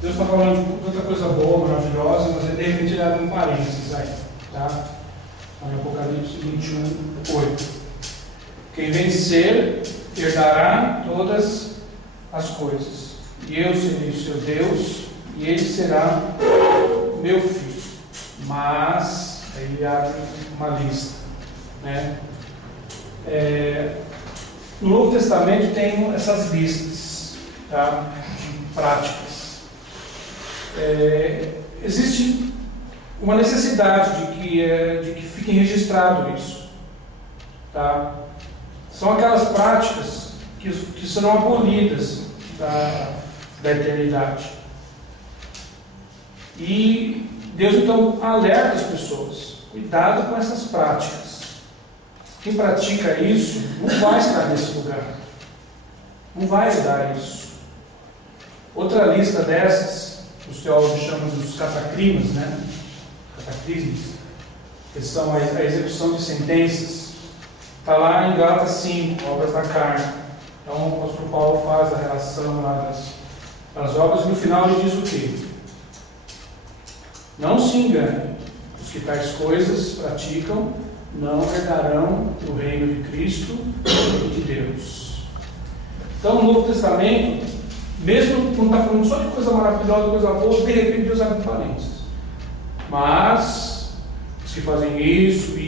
Deus está falando de tanta coisa boa, maravilhosa, mas de repente ele abre um parênteses aí, tá? Em Apocalipse 21, 8. Quem vencer herdará todas as coisas, e eu serei o seu Deus, e ele será meu filho. Mas, aí ele abre uma lista, né? No Novo Testamento tem essas listas, tá? De práticas. Existe uma necessidade de que fique registrado isso, tá? São aquelas práticas que serão abolidas da eternidade. E Deus então alerta as pessoas: cuidado com essas práticas. Quem pratica isso não vai estar nesse lugar, não vai herdar isso. Outra lista dessas, os teólogos chamam dos cataclismos, né? Cataclismos, que são a execução de sentenças. Está lá em Gálatas 5, obras da carne. Então o apóstolo Paulo faz a relação lá das obras, e no final ele diz o quê? Não se engane, os que tais coisas praticam não herdarão o reino de Cristo e de Deus. Então no Novo Testamento, mesmo quando está falando só de coisa maravilhosa, coisa boa, de repente Deus abre parênteses. Mas os que fazem isso,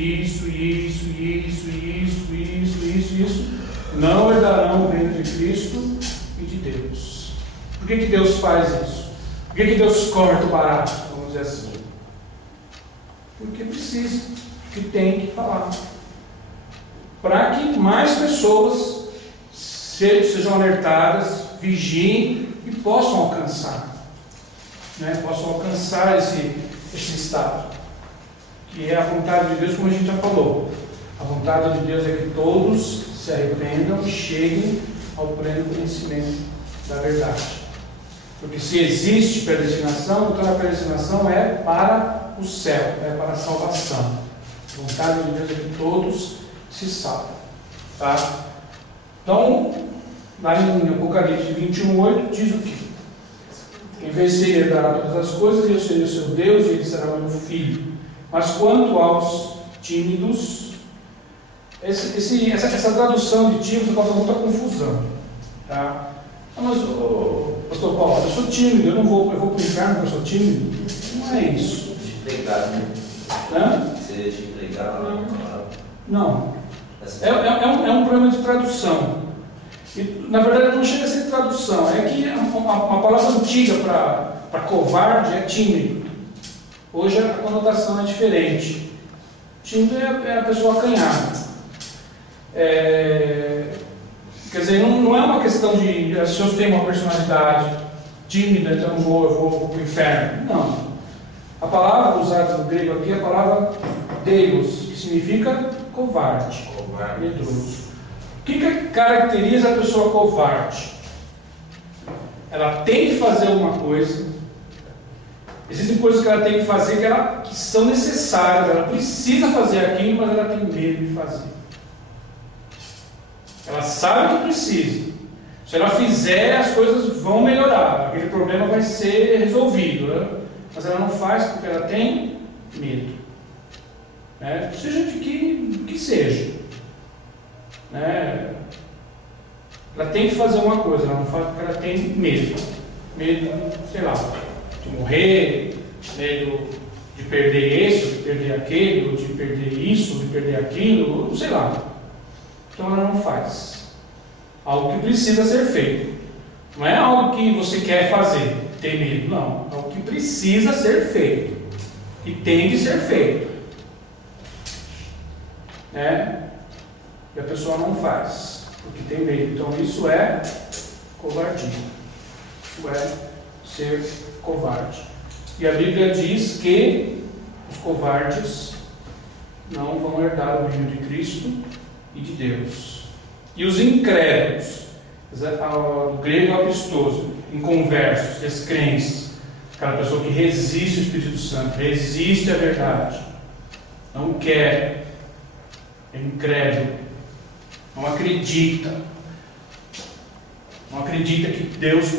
não herdarão o reino de Cristo e de Deus. Por que Deus faz isso? Por que Deus corta o barato, vamos dizer assim? Porque precisa, porque tem que falar. Para que mais pessoas sejam alertadas, vigiem e possam alcançar, né? Possam alcançar esse estado, que é a vontade de Deus, como a gente já falou. A vontade de Deus é que todos se arrependam e cheguem ao pleno conhecimento da verdade. Porque se existe predestinação, então a predestinação é para o céu, é para a salvação. A vontade de Deus é que todos se salvem, tá? Então, lá em Apocalipse 21:8 diz o quê? Quem vencer herdará todas as coisas, e eu serei o seu Deus, e ele será o meu filho. Mas quanto aos tímidos, essa tradução de tímidos causa muita confusão, tá? Mas, pastor Paulo, eu sou tímido, eu vou para o inferno porque eu sou tímido? Não é isso. Desempregado, né? Hã? Seria desempregado? Não. É um problema de tradução. E, na verdade, não chega a ser tradução. É que a palavra antiga para covarde é tímido. Hoje a conotação é diferente. Tímido é a pessoa acanhada. Quer dizer, não é uma questão de se eu tenho uma personalidade tímida, então eu vou para o inferno. Não. A palavra usada no grego aqui é a palavra delos, que significa covarde, medroso. O que caracteriza a pessoa covarde? Ela tem que fazer alguma coisa. Existem coisas que ela tem que fazer que são necessárias. Ela precisa fazer aquilo, mas ela tem medo de fazer. Ela sabe que precisa. Se ela fizer, as coisas vão melhorar. Aquele problema vai ser resolvido, né? Mas ela não faz porque ela tem medo, né? Seja de que seja, né? Ela tem que fazer uma coisa, ela não faz porque ela tem medo, sei lá, de morrer, medo de perder esse, de perder aquele, de perder isso, de perder aquilo, sei lá. Então ela não faz algo que precisa ser feito. Não é algo que você quer fazer, ter medo, não. É algo que precisa ser feito e tem que ser feito, né? E a pessoa não faz porque tem medo. Então isso é covardia. Isso é ser covarde. E a Bíblia diz que os covardes não vão herdar o reino de Cristo e de Deus. E os incrédulos, o grego apistoso, inconversos, descrentes, aquela pessoa que resiste ao Espírito Santo, resiste à verdade, não quer, é incrédulo, não acredita, Não acredita que Deus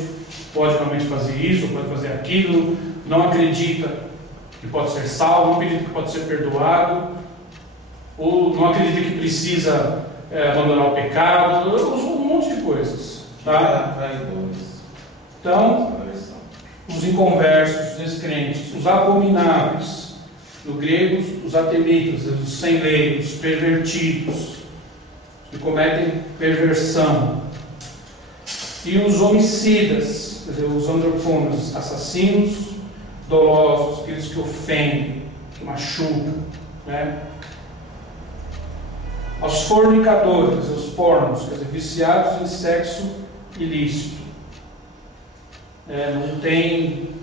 pode realmente fazer isso, pode fazer aquilo, não acredita que pode ser salvo, não acredita que pode ser perdoado, ou não acredita que precisa abandonar o pecado, um monte de coisas. Tá? Então, os inconversos, os descrentes, os abomináveis, no grego, os atenitas, os sem lei, os pervertidos, os que cometem perversão, e os homicidas, quer dizer, os androfonos, assassinos, dolosos, aqueles que ofendem, que machucam, né? Aos fornicadores, os pornos, quer dizer, viciados em sexo ilícito,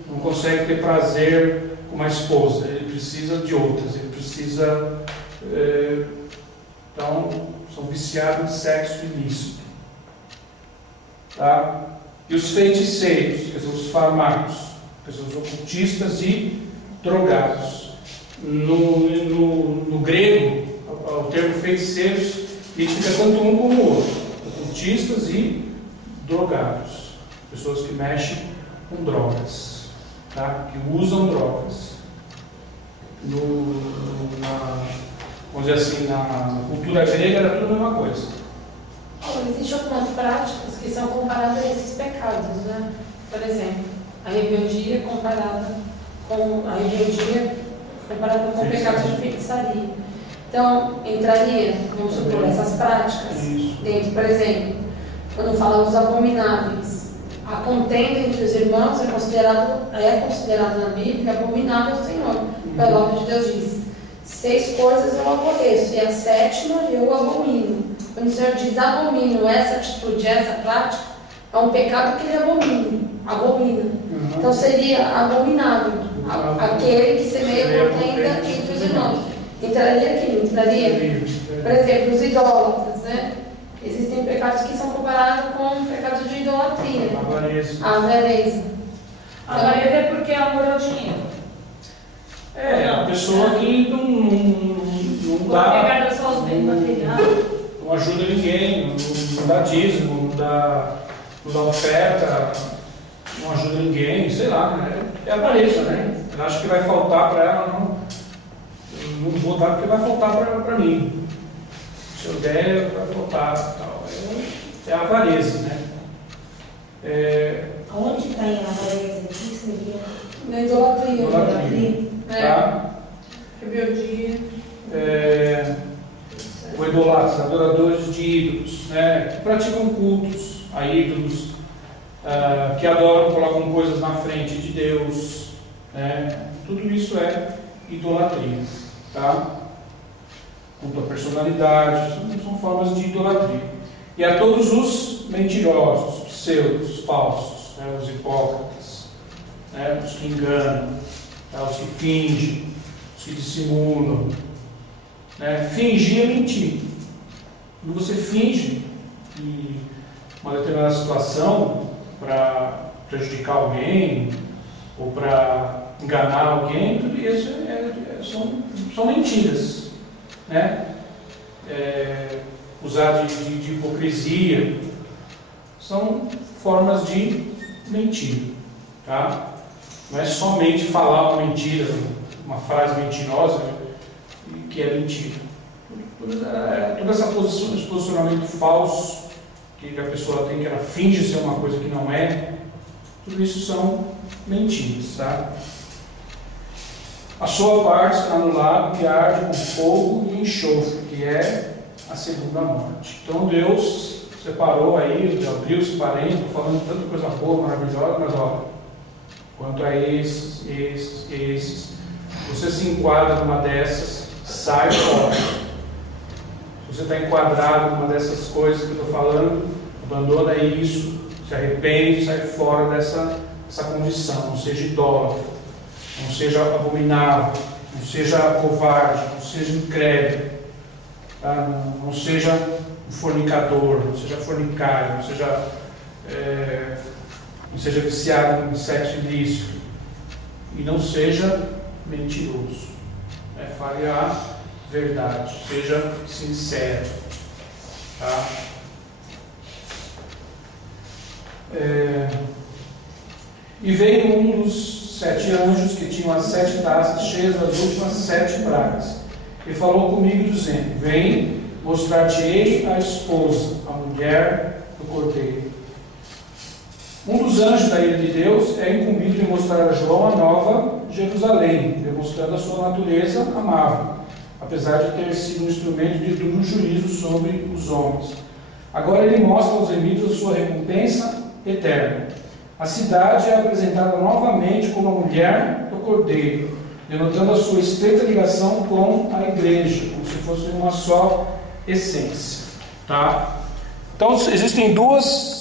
não consegue ter prazer com uma esposa, ele precisa de outras, ele precisa, então, são viciados em sexo ilícito. Tá? E os feiticeiros, quer dizer, os farmacos, quer dizer, os ocultistas e drogados. No grego, o termo feiticeiros identifica tanto um como o outro, ocultistas e drogados, pessoas que mexem com drogas, tá? Que usam drogas. Vamos dizer assim, na cultura grega era tudo a mesma coisa. Existem algumas práticas que são comparadas a esses pecados, né? Por exemplo, a rebeldia comparada com pecados de feitiçaria. Então, entraria, vamos supor, essas práticas dentro, por exemplo, quando fala dos abomináveis, a contenda entre os irmãos é considerado na Bíblia abominável ao Senhor. A palavra de Deus diz: 6 coisas eu aborreço, e a 7ª eu abomino. Quando o Senhor diz abomino essa atitude, essa prática, é um pecado que ele abomina. Então seria abominável aquele que semeia contenda entre os irmãos. Entraria aqui, entraria. Por exemplo, os idólatras, né? Existem pecados que são comparados com pecados de idolatria. A avareza. A avareza é porque é amor ao dinheiro. A pessoa que não dá. Pegada só os bens materiais. Não ajuda ninguém, não dá dízimo, não dá oferta, não ajuda ninguém, sei lá, né? É avareza, né? Ela acha que vai faltar para ela, não vou dar porque vai faltar para mim. Se eu der, vai faltar. Tal. É a avareza, né? Onde está em avareza? O que seria? Na idolatria. Tá? Rebeldia. O idolatres, adoradores de ídolos, né? Que praticam cultos a ídolos, que adoram, colocam coisas na frente de Deus, né? Tudo isso é idolatria, tá? Culto à personalidade, são formas de idolatria. E a todos os mentirosos, pseudos, falsos, né? Os hipócritas, né? Os que enganam, tá? Os que fingem, os que dissimulam. Fingir é mentir. Quando você finge que uma determinada situação para prejudicar alguém ou para enganar alguém, tudo isso são mentiras, né? Usar de hipocrisia são formas de mentir, tá? Não é somente falar uma mentira, uma frase mentirosa que é mentira. Todo esse posicionamento falso que a pessoa tem, que ela finge ser uma coisa que não é, tudo isso são mentiras, tá? A sua parte está no lago que arde com fogo e enxofre, que é a segunda morte. Então Deus separou aí, abriu os parênteses, falando tanta coisa boa, maravilhosa, mas olha, quanto a esses, você se enquadra numa dessas, sai fora. Se você está enquadrado numa dessas coisas que eu estou falando, abandona isso, se arrepende, sai fora dessa condição. Não seja idólatra, não seja abominável, não seja covarde, não seja incrédulo, tá? Não seja um fornicador, não seja fornicário, não seja viciado em sexo ilícito e não seja mentiroso. Fale a verdade, seja sincero, tá? E veio um dos 7 anjos que tinham as 7 taças cheias das últimas 7 pragas, e falou comigo dizendo: Vem, mostrar-te-ei a esposa, a mulher do Cordeiro. Um dos anjos da ira de Deus é incumbido de mostrar a João a nova Jerusalém, demonstrando a sua natureza amável, apesar de ter sido um instrumento de duro juízo sobre os homens. Agora ele mostra aos remidos a sua recompensa eterna. A cidade é apresentada novamente como a mulher do Cordeiro, denotando a sua estreita ligação com a igreja, como se fosse uma só essência. Tá? Então existem duas